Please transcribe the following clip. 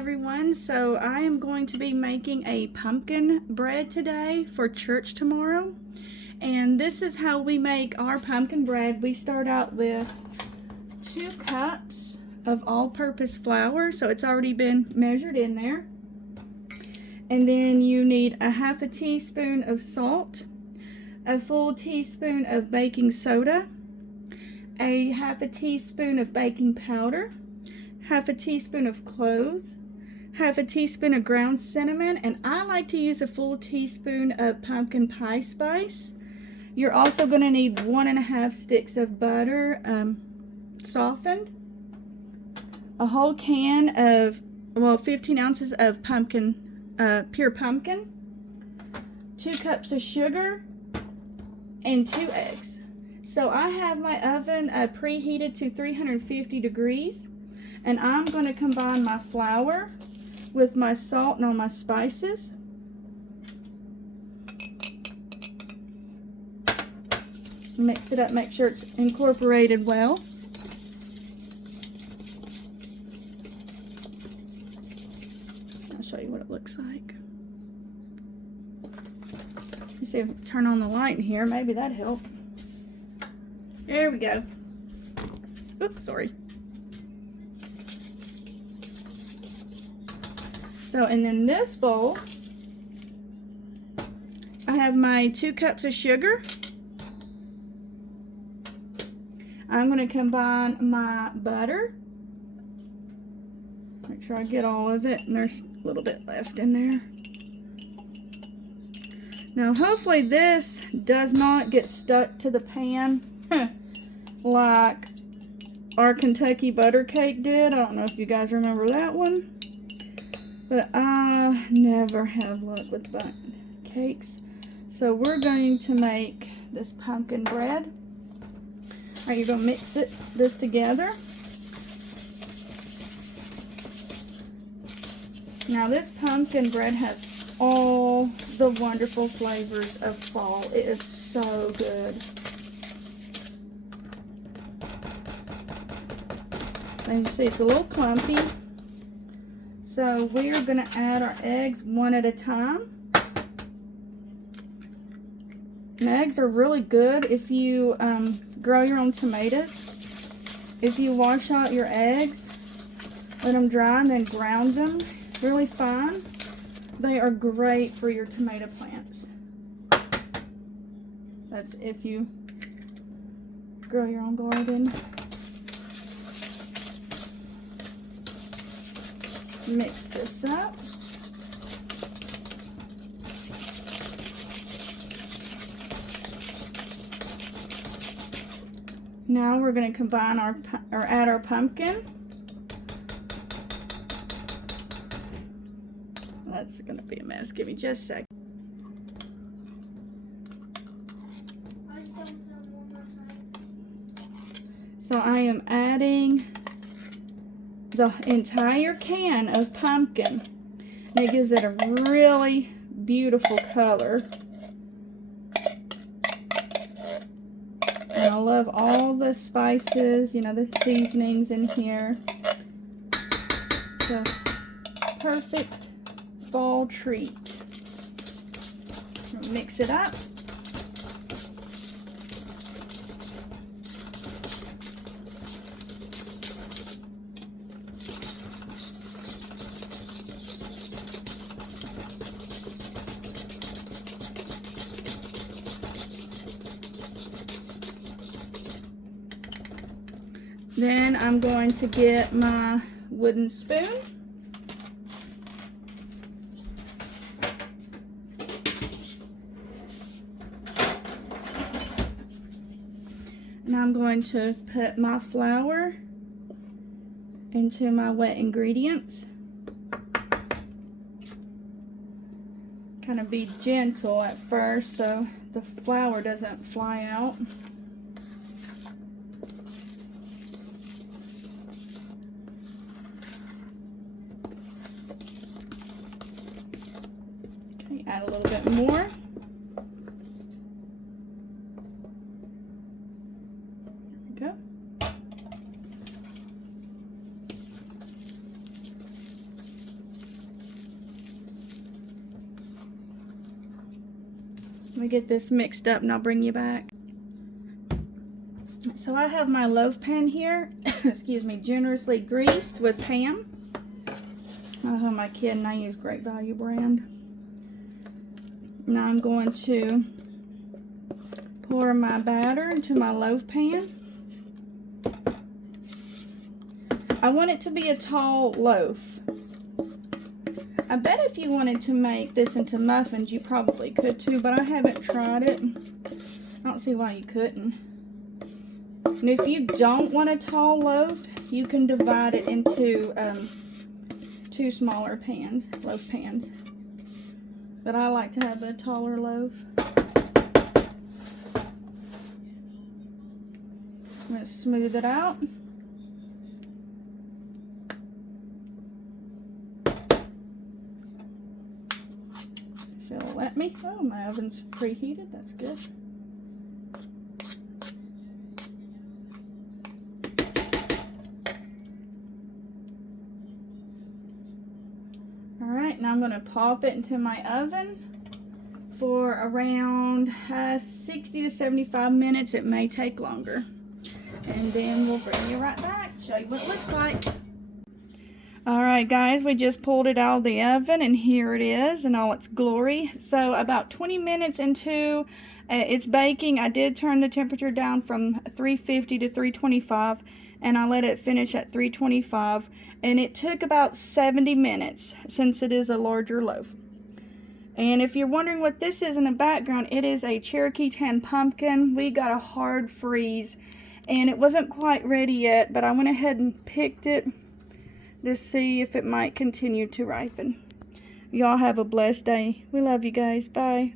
everyone. So I am going to be making a pumpkin bread today for church tomorrow. And this is how we make our pumpkin bread. We start out with 2 cups of all-purpose flour. So it's already been measured in there. And then you need a 1/2 teaspoon of salt, a full teaspoon of baking soda, a 1/2 teaspoon of baking powder, 1/2 teaspoon of cloves, 1/2 teaspoon of ground cinnamon, and I like to use a full teaspoon of pumpkin pie spice. You're also going to need 1½ sticks of butter, softened, a whole can of, 15 ounces of pumpkin, pure pumpkin, 2 cups of sugar, and 2 eggs. So I have my oven preheated to 350 degrees. And I'm going to combine my flour with my salt and all my spices. Mix it up, make sure it's incorporated well. I'll show you what it looks like. You see if I turn on the light in here, maybe that'd help. There we go. Oops, sorry. So, and then this bowl, I have my 2 cups of sugar. I'm going to combine my butter. Make sure I get all of it, and there's a little bit left in there. Now, hopefully this does not get stuck to the pan like our Kentucky butter cake did. I don't know if you guys remember that one. But I never have luck with cakes. So we're going to make this pumpkin bread. Alright, you're going to mix this together. Now this pumpkin bread has all the wonderful flavors of fall. It is so good. And you see it's a little clumpy. So we are going to add our eggs one at a time. And eggs are really good if you grow your own tomatoes. If you wash out your eggs, let them dry, and then ground them really fine, they are great for your tomato plants. That's if you grow your own garden. Mix this up. Now we're going to combine add our pumpkin. That's going to be a mess. Give me just a second. So I am adding the entire can of pumpkin, and it gives it a really beautiful color. And I love all the spices, you know, the seasonings in here. So perfect fall treat. Mix it up. Then I'm going to get my wooden spoon. And I'm going to put my flour into my wet ingredients. Kind of be gentle at first so the flour doesn't fly out. Add a little bit more. There we go. Let me get this mixed up and I'll bring you back. So I have my loaf pan here, excuse me, generously greased with Pam. Oh, my kid and I use Great Value brand. Now I'm going to pour my batter into my loaf pan. I want it to be a tall loaf. I bet if you wanted to make this into muffins, you probably could too, but I haven't tried it. I don't see why you couldn't. And if you don't want a tall loaf, you can divide it into two smaller pans, loaf pans. But I like to have a taller loaf. I'm going to smooth it out. If it'll let me. Oh, my oven's preheated. That's good. Alright, now I'm going to pop it into my oven for around 60 to 75 minutes. It may take longer. And then we'll bring you right back, show you what it looks like. Alright guys, we just pulled it out of the oven and here it is in all its glory. So about 20 minutes into its baking, I did turn the temperature down from 350 to 325 and I let it finish at 325, and it took about 70 minutes since it is a larger loaf. And if you're wondering what this is in the background, it is a Cherokee tan pumpkin. We got a hard freeze and it wasn't quite ready yet, but I went ahead and picked it to see if it might continue to ripen. Y'all have a blessed day. We love you guys. Bye.